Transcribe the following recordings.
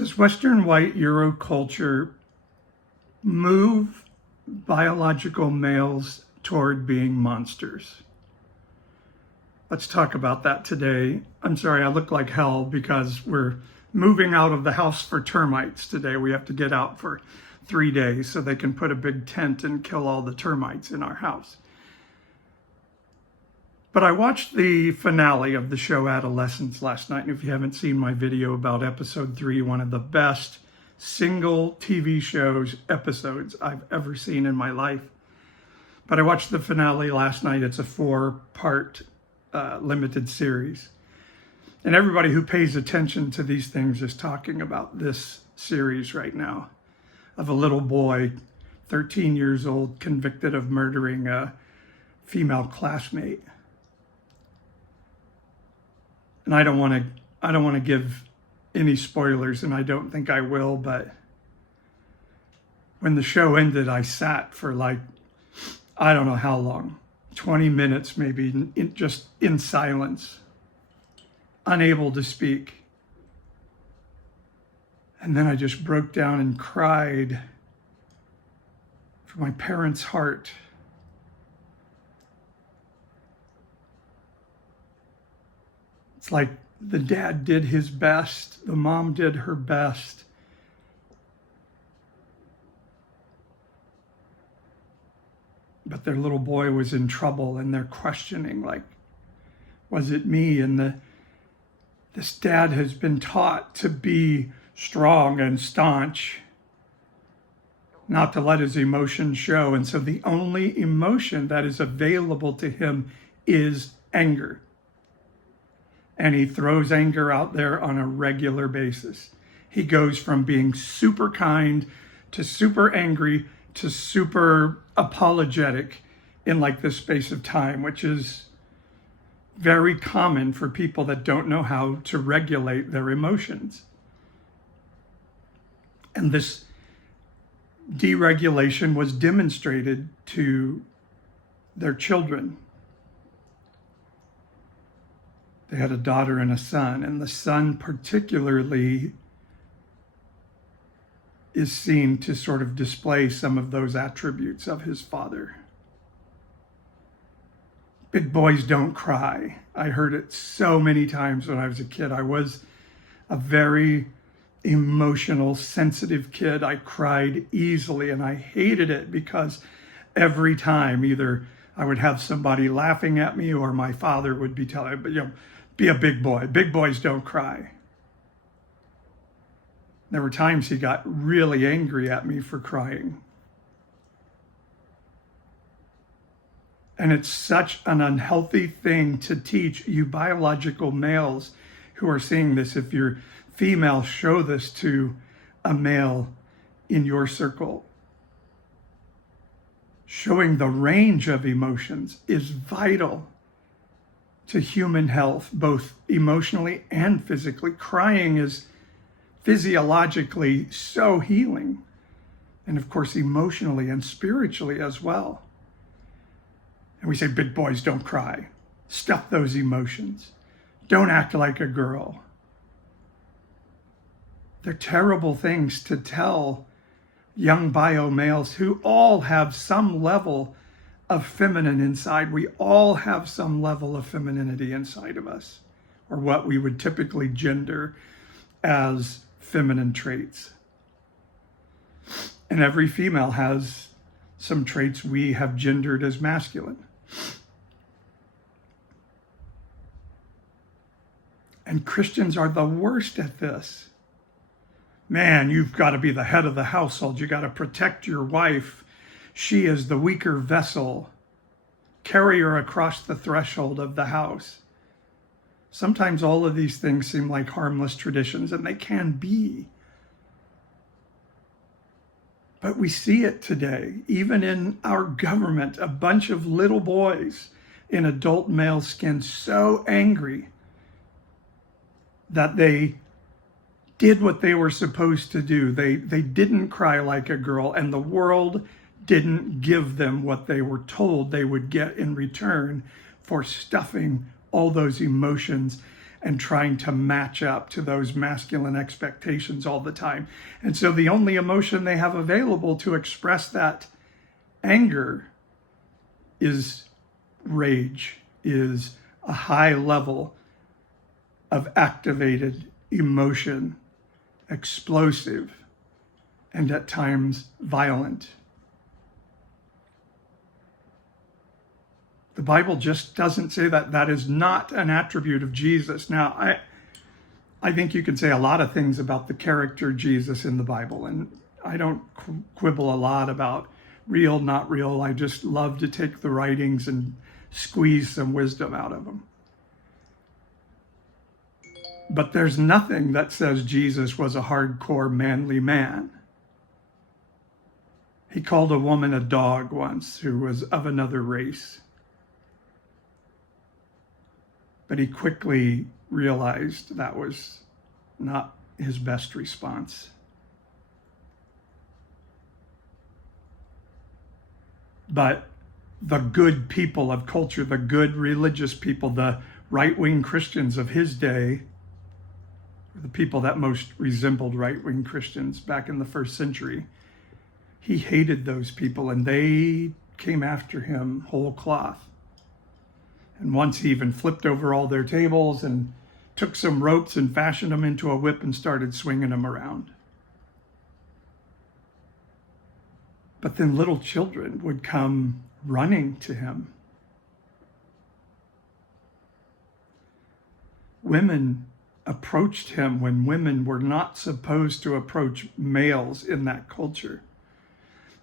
Does Western white Euro culture move biological males toward being monsters? Let's talk about that today. I'm sorry, I look like hell because we're moving out of the house for termites today. We have to get out for 3 days so they can put a big tent and kill all the termites in our house. But I watched the finale of the show Adolescence last night. And if you haven't seen my video about episode 3, one of the best single TV shows episodes I've ever seen in my life. But I watched the finale last night. It's a 4-part limited series. And everybody who pays attention to these things is talking about this series right now of a little boy, 13 years old, convicted of murdering a female classmate. And I don't want to give any spoilers, and I don't think I will, but when the show ended, I sat for I don't know how long, 20 minutes maybe, just in silence, unable to speak. And then I just broke down and cried for my parents' heart. It's like the dad did his best, the mom did her best. But their little boy was in trouble, and they're questioning, was it me? And this dad has been taught to be strong and staunch, not to let his emotions show. And so the only emotion that is available to him is anger. And he throws anger out there on a regular basis. He goes from being super kind to super angry to super apologetic in this space of time, which is very common for people that don't know how to regulate their emotions. And this deregulation was demonstrated to their children. They had a daughter and a son, and the son particularly is seen to sort of display some of those attributes of his father. Big boys don't cry. I heard it so many times when I was a kid. I was a very emotional, sensitive kid. I cried easily, and I hated it because every time either I would have somebody laughing at me or my father would be telling me, be a big boy. Big boys don't cry. There were times he got really angry at me for crying. And it's such an unhealthy thing to teach you biological males who are seeing this. If you're female, show this to a male in your circle. Showing the range of emotions is vital to human health, both emotionally and physically. Crying is physiologically so healing, and of course emotionally and spiritually as well. And we say big boys don't cry. Stuff those emotions. Don't act like a girl. They're terrible things to tell young bio males who all have some level of feminine inside. We all have some level of femininity inside of us, or what we would typically gender as feminine traits. And every female has some traits we have gendered as masculine. And Christians are the worst at this. Man, you've got to be the head of the household. You got to protect your wife. She is the weaker vessel. Carry her across the threshold of the house. Sometimes all of these things seem like harmless traditions, and they can be. But we see it today, even in our government, a bunch of little boys in adult male skin so angry that they did what they were supposed to do. They didn't cry like a girl, and the world didn't give them what they were told they would get in return for stuffing all those emotions and trying to match up to those masculine expectations all the time. And so the only emotion they have available to express that anger is rage, is a high level of activated emotion, explosive, and at times violent. The Bible just doesn't say that. That is not an attribute of Jesus. Now, I think you can say a lot of things about the character Jesus in the Bible, and I don't quibble a lot about real, not real. I just love to take the writings and squeeze some wisdom out of them. But there's nothing that says Jesus was a hardcore manly man. He called a woman a dog once who was of another race. But he quickly realized that was not his best response. But the good people of culture, the good religious people, the right-wing Christians of his day, the people that most resembled right-wing Christians back in the first century, he hated those people, and they came after him whole cloth. And once he even flipped over all their tables and took some ropes and fashioned them into a whip and started swinging them around. But then little children would come running to him. Women approached him when women were not supposed to approach males in that culture.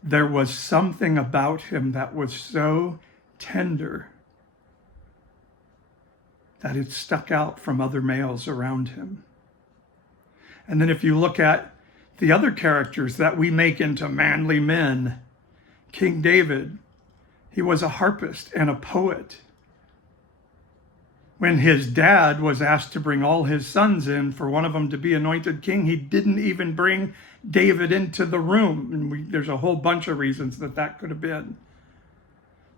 There was something about him that was so tender that it stuck out from other males around him. And then if you look at the other characters that we make into manly men, King David, he was a harpist and a poet. When his dad was asked to bring all his sons in for one of them to be anointed king, he didn't even bring David into the room. And there's a whole bunch of reasons that could have been.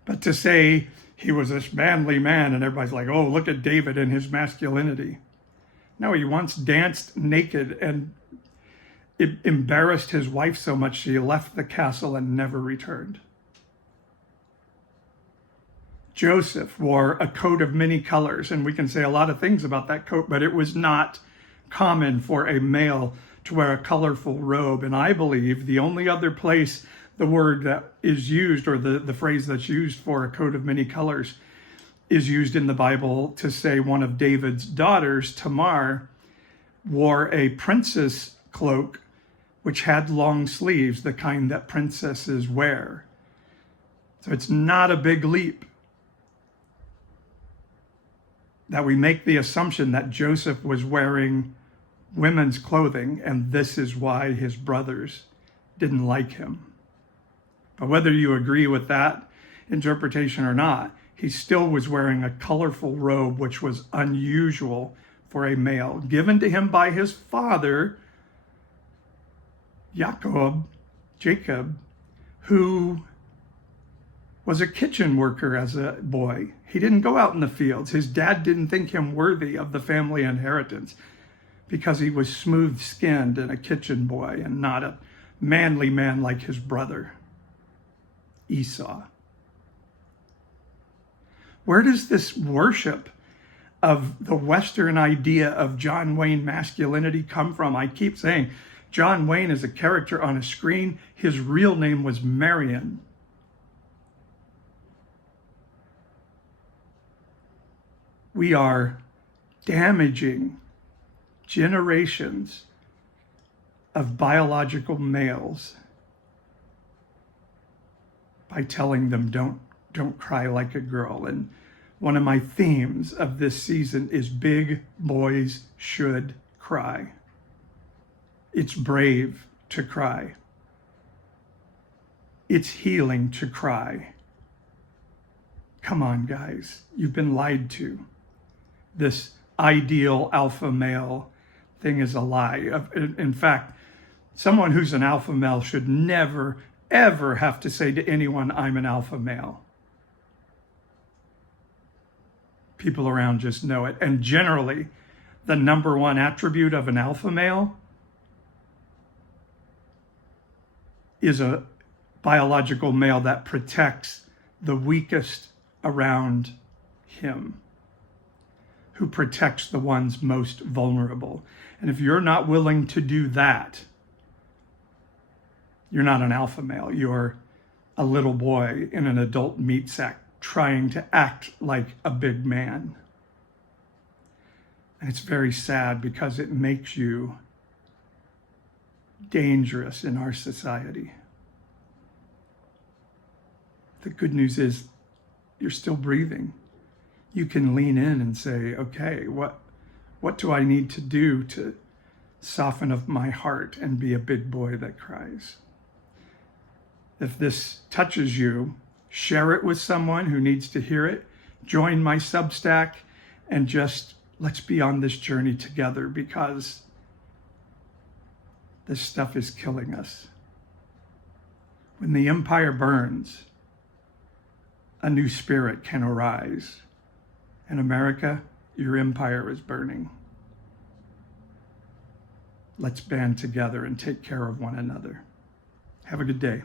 But to say he was this manly man and everybody's like, oh, look at David and his masculinity. No, he once danced naked and it embarrassed his wife so much she left the castle and never returned. Joseph wore a coat of many colors, and we can say a lot of things about that coat, but it was not common for a male to wear a colorful robe. And I believe the only other place the word that is used, or the phrase that's used for a coat of many colors, is used in the Bible to say one of David's daughters, Tamar, wore a princess cloak which had long sleeves, the kind that princesses wear. So it's not a big leap that we make the assumption that Joseph was wearing women's clothing, and this is why his brothers didn't like him. But whether you agree with that interpretation or not, he still was wearing a colorful robe, which was unusual for a male, given to him by his father, Jacob, who was a kitchen worker as a boy. He didn't go out in the fields. His dad didn't think him worthy of the family inheritance because he was smooth-skinned and a kitchen boy and not a manly man like his brother, Esau. Where does this worship of the Western idea of John Wayne masculinity come from? I keep saying John Wayne is a character on a screen. His real name was Marion. We are damaging generations of biological males by telling them don't cry like a girl. And one of my themes of this season is big boys should cry. It's brave to cry. It's healing to cry. Come on, guys. You've been lied to. This ideal alpha male thing is a lie. In fact, someone who's an alpha male should never, ever have to say to anyone, I'm an alpha male. People around just know it. And generally, the number one attribute of an alpha male is a biological male that protects the weakest around him, who protects the ones most vulnerable. And if you're not willing to do that, you're not an alpha male. You're a little boy in an adult meat sack trying to act like a big man. And it's very sad because it makes you dangerous in our society. The good news is you're still breathing. You can lean in and say, okay, what do I need to do to soften up my heart and be a big boy that cries? If this touches you, share it with someone who needs to hear it. Join my Substack and just let's be on this journey together, because this stuff is killing us. When the empire burns, a new spirit can arise. In America, your empire is burning. Let's band together and take care of one another. Have a good day.